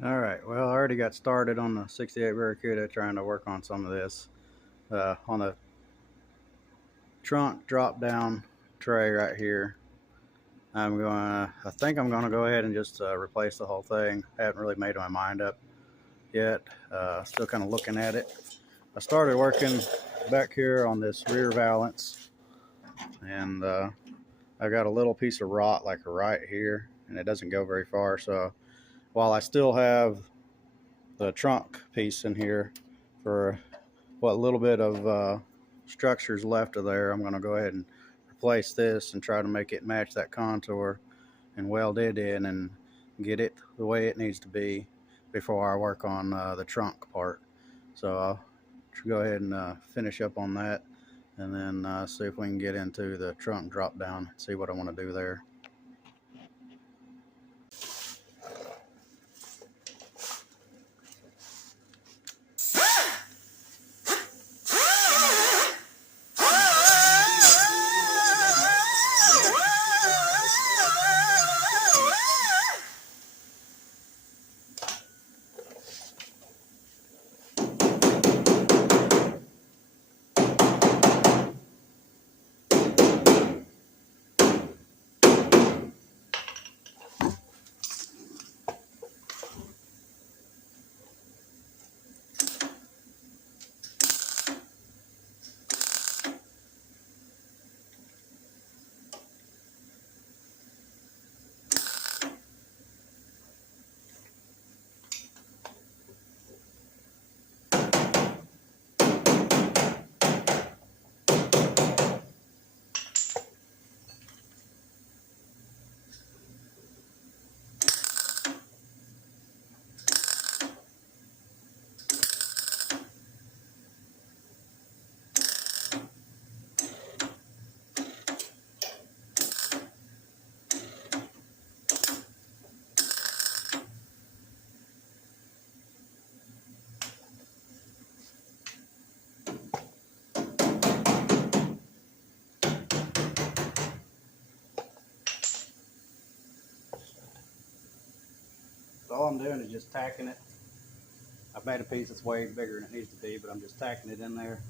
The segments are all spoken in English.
Alright, well, I already got started on the 68 Barracuda trying to work on some of this. On the trunk drop down tray right here, I think I'm gonna go ahead and just replace the whole thing. I haven't really made my mind up yet. Still kind of looking at it. I started working back here on this rear valance, and I got a little piece of rot like right here, and it doesn't go very far. So while I still have the trunk piece in here for what little bit of structures left of there, I'm going to go ahead and replace this and try to make it match that contour and weld it in and get it the way it needs to be before I work on the trunk part. So I'll go ahead and finish up on that, and then see if we can get into the trunk drop down, see what I want to do there. So all I'm doing is just tacking it. I've made a piece that's way bigger than it needs to be, but I'm just tacking it in there.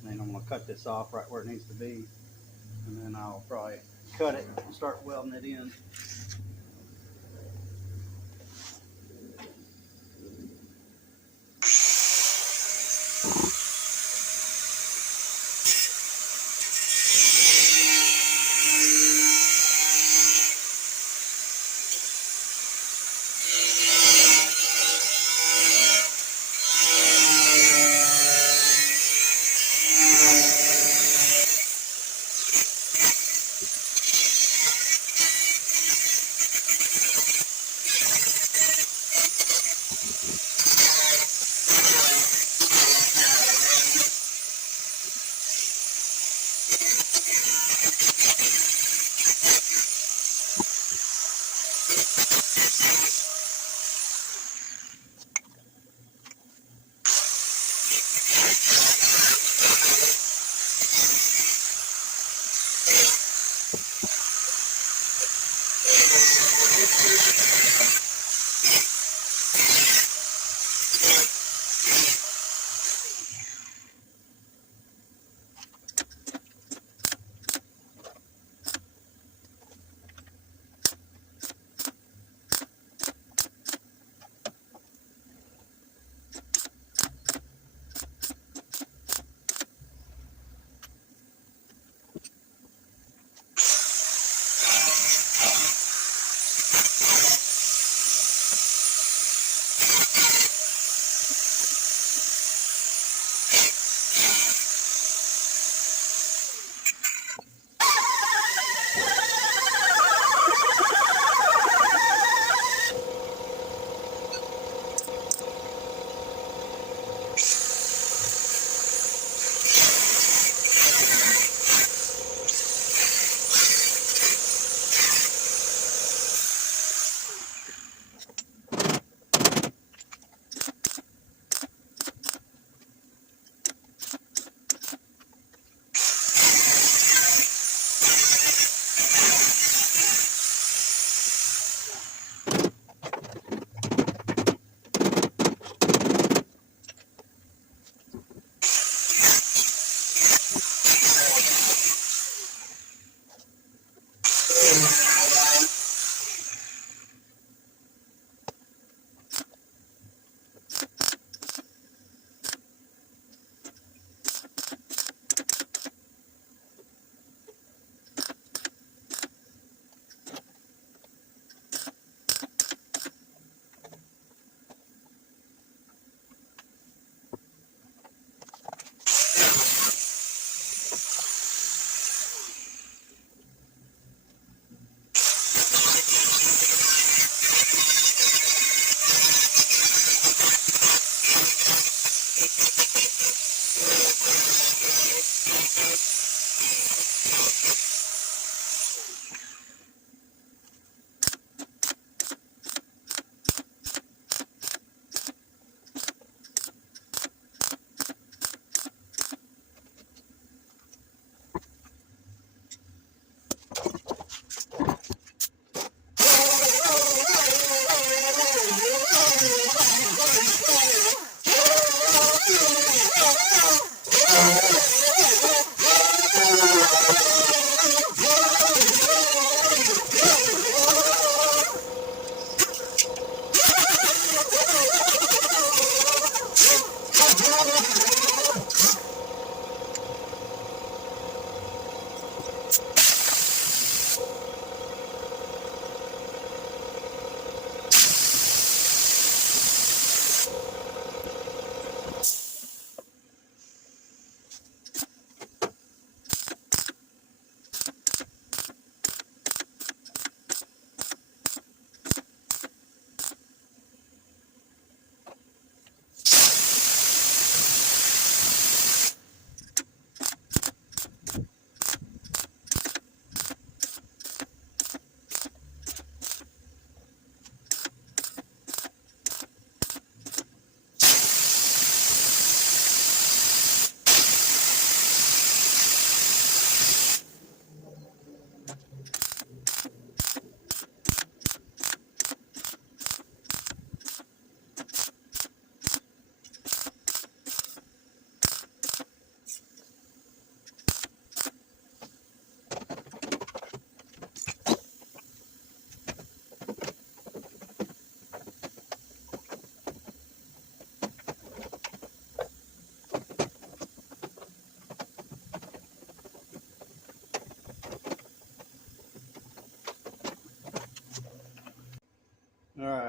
And then I'm going to cut this off right where it needs to be. And then I'll probably cut it and start welding it in.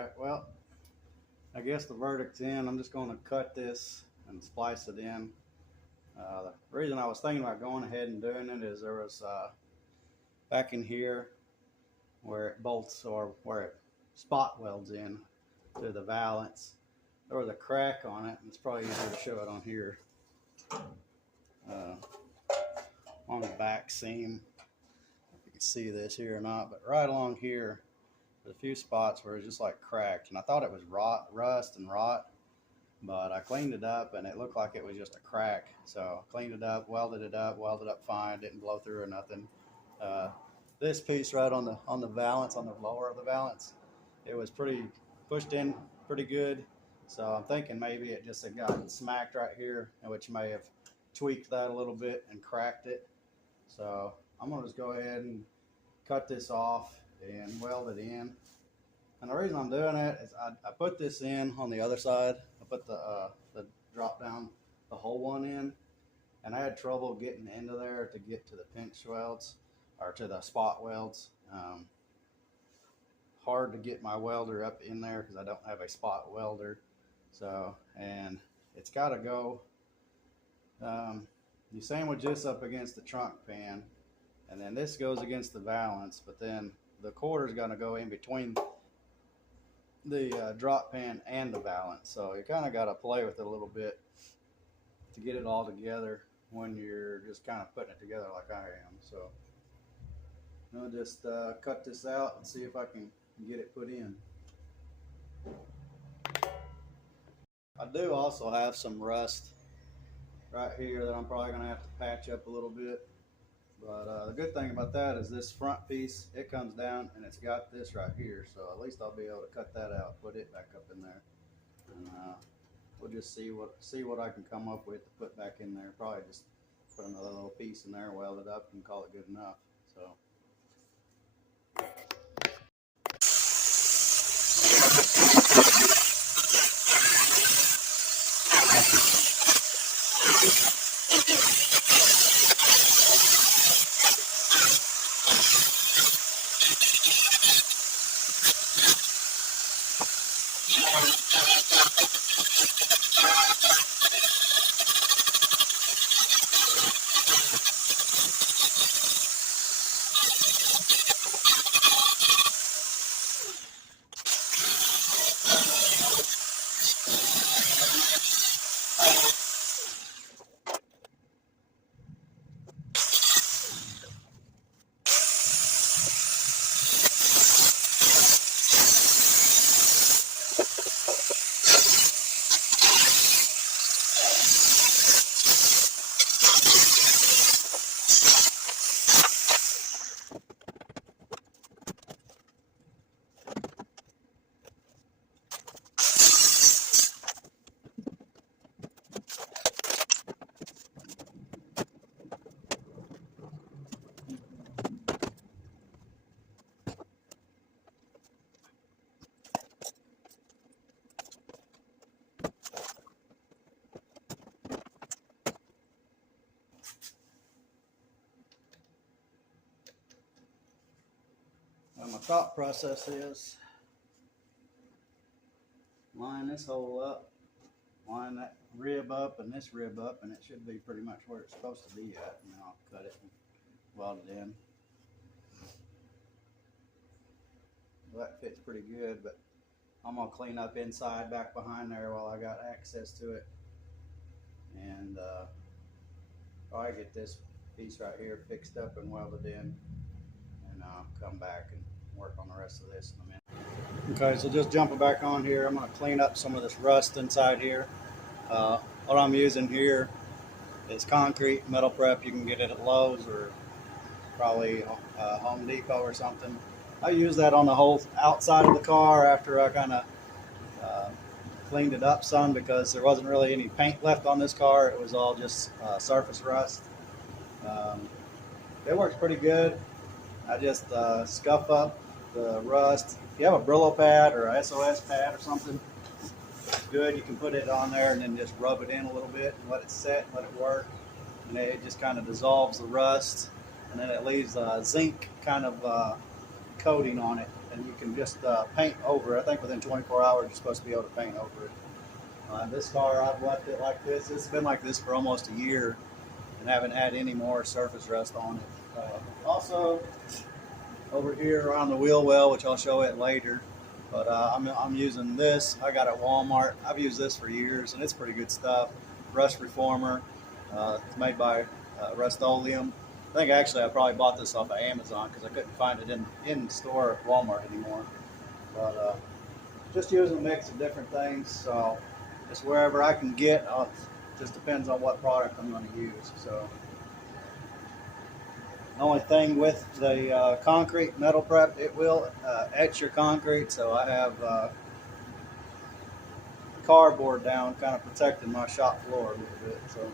Alright, well, I guess the verdict's in. I'm just going to cut this and splice it in. The reason I was thinking about going ahead and doing it is there was back in here where it bolts, or where it spot welds in to the valance, there was a crack on it, and it's probably easier to show it on here. On the back seam, if you can see this here or not, but right along here there's a few spots where it's just like cracked, and I thought it was rust and rot, but I cleaned it up and it looked like it was just a crack. So I cleaned it up, welded it up fine, didn't blow through or nothing. This piece right on the valance, on the lower of the valance, it was pretty pushed in pretty good. So I'm thinking maybe it just had gotten smacked right here, which may have tweaked that a little bit and cracked it. So I'm gonna just go ahead and cut this off and weld it in. And the reason I'm doing it is I put this in on the other side. I put the drop down, the whole one in, and I had trouble getting into there to get to the pinch welds, or to the spot welds. Hard to get my welder up in there because I don't have a spot welder. So, and it's got to go. You sandwich this up against the trunk pan, and then this goes against the valance, but then the quarter's going to go in between the drop pan and the valance. So you kind of got to play with it a little bit to get it all together when you're just kind of putting it together like I am. So I'll just cut this out and see if I can get it put in. I do also have some rust right here that I'm probably going to have to patch up a little bit. But the good thing about that is this front piece, it comes down and it's got this right here. So at least I'll be able to cut that out, put it back up in there. And we'll just see what I can come up with to put back in there. Probably just put another little piece in there, weld it up, and call it good enough. So. Well, my thought process is line this hole up, line that rib up and this rib up, and it should be pretty much where it's supposed to be at. And then I'll cut it and weld it in. Well, that fits pretty good, but I'm gonna clean up inside back behind there while I got access to it, and probably get this piece right here fixed up and welded in, and I'll come back and work on the rest of this in a minute. Okay, so just jumping back on here, I'm going to clean up some of this rust inside here. What I'm using here is concrete metal prep. You can get it at Lowe's or probably Home Depot or something. I use that on the whole outside of the car after I kind of cleaned it up some, because there wasn't really any paint left on this car. It was all just surface rust. It works pretty good. I just scuff up the rust. If you have a Brillo pad or a SOS pad or something, it's good. You can put it on there and then just rub it in a little bit and let it set, let it work. And it just kind of dissolves the rust, and then it leaves a zinc kind of coating on it, and you can just paint over it. I think within 24 hours you're supposed to be able to paint over it. This car, I've left it like this. It's been like this for almost a year and haven't had any more surface rust on it. Also, over here around the wheel well, which I'll show it later, but I'm using this. I got it at Walmart. I've used this for years, and it's pretty good stuff. Rust Reformer. It's made by Rust-Oleum. I think actually I probably bought this off of Amazon because I couldn't find it in store at Walmart anymore. But just using a mix of different things. So just wherever I can get. Just depends on what product I'm going to use. So the only thing with the concrete metal prep, it will etch your concrete. So I have cardboard down, kind of protecting my shop floor a little bit. So.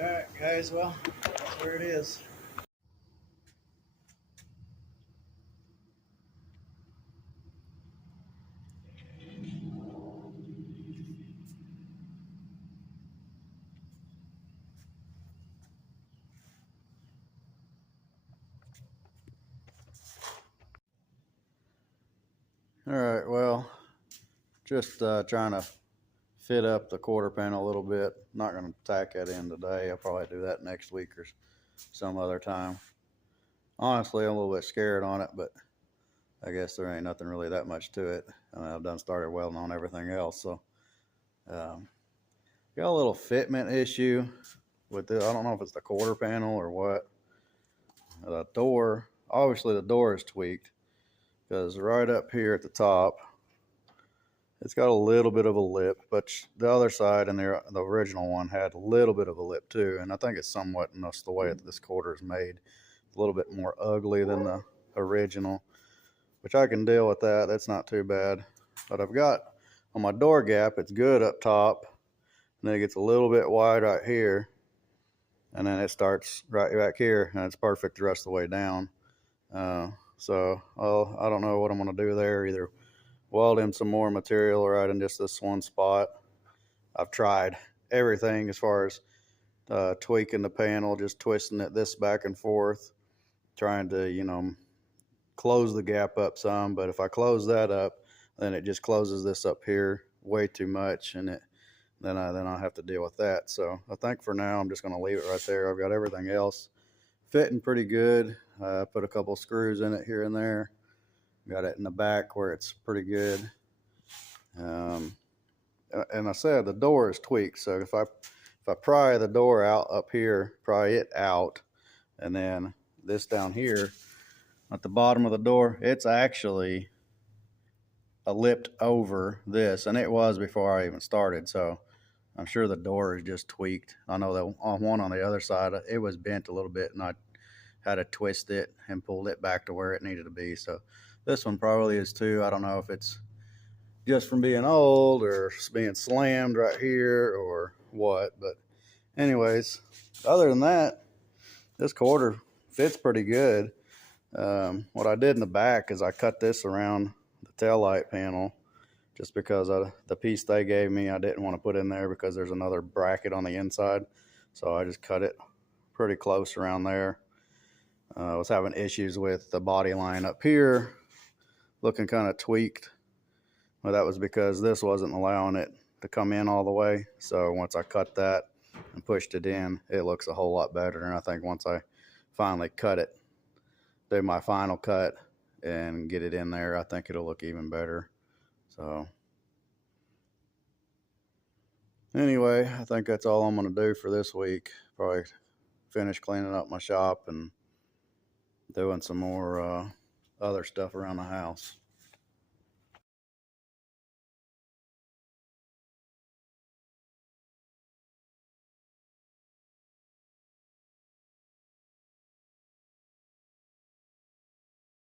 Alright guys, well, that's where it is. Alright, well, just trying to fit up the quarter panel a little bit. Not going to tack that in today. I'll probably do that next week or some other time. Honestly, I'm a little bit scared on it, but I guess there ain't nothing really that much to it. I mean, I've done started welding on everything else, so got a little fitment issue with the, I don't know if it's the quarter panel or what. The door, obviously the door is tweaked because right up here at the top, it's got a little bit of a lip, but the other side and the original one had a little bit of a lip too. And I think it's somewhat just the way that this quarter is made, a little bit more ugly than the original, which I can deal with that. That's not too bad. But I've got on my door gap, it's good up top. And then it gets a little bit wide right here. And then it starts right back here, and it's perfect the rest of the way down. So I don't know what I'm going to do there. Either weld in some more material right in just this one spot. I've tried everything as far as tweaking the panel, just twisting it this back and forth, trying to, you know, close the gap up some. But if I close that up, then it just closes this up here way too much, and then I'll have to deal with that. So I think for now I'm just going to leave it right there. I've got everything else fitting pretty good. Put a couple screws in it here and there. Got it in the back where it's pretty good. And I said the door is tweaked, so if I pry the door out up here, pry it out, and then this down here at the bottom of the door, it's actually lipped over this, and it was before I even started, so I'm sure the door is just tweaked. I know that on one on the other side, it was bent a little bit, and I had to twist it and pulled it back to where it needed to be. So this one probably is too. I don't know if it's just from being old or being slammed right here or what, but anyways, other than that, this quarter fits pretty good. What I did in the back is I cut this around the taillight panel just because the piece they gave me I didn't want to put in there because there's another bracket on the inside, so I just cut it pretty close around there. I was having issues with the body line up here looking kind of tweaked. Well, that was because this wasn't allowing it to come in all the way. So once I cut that and pushed it in, it looks a whole lot better. And I think once I finally cut it, do my final cut and get it in there, I think it'll look even better. So anyway, I think that's all I'm going to do for this week. Probably finish cleaning up my shop and doing some more other stuff around the house.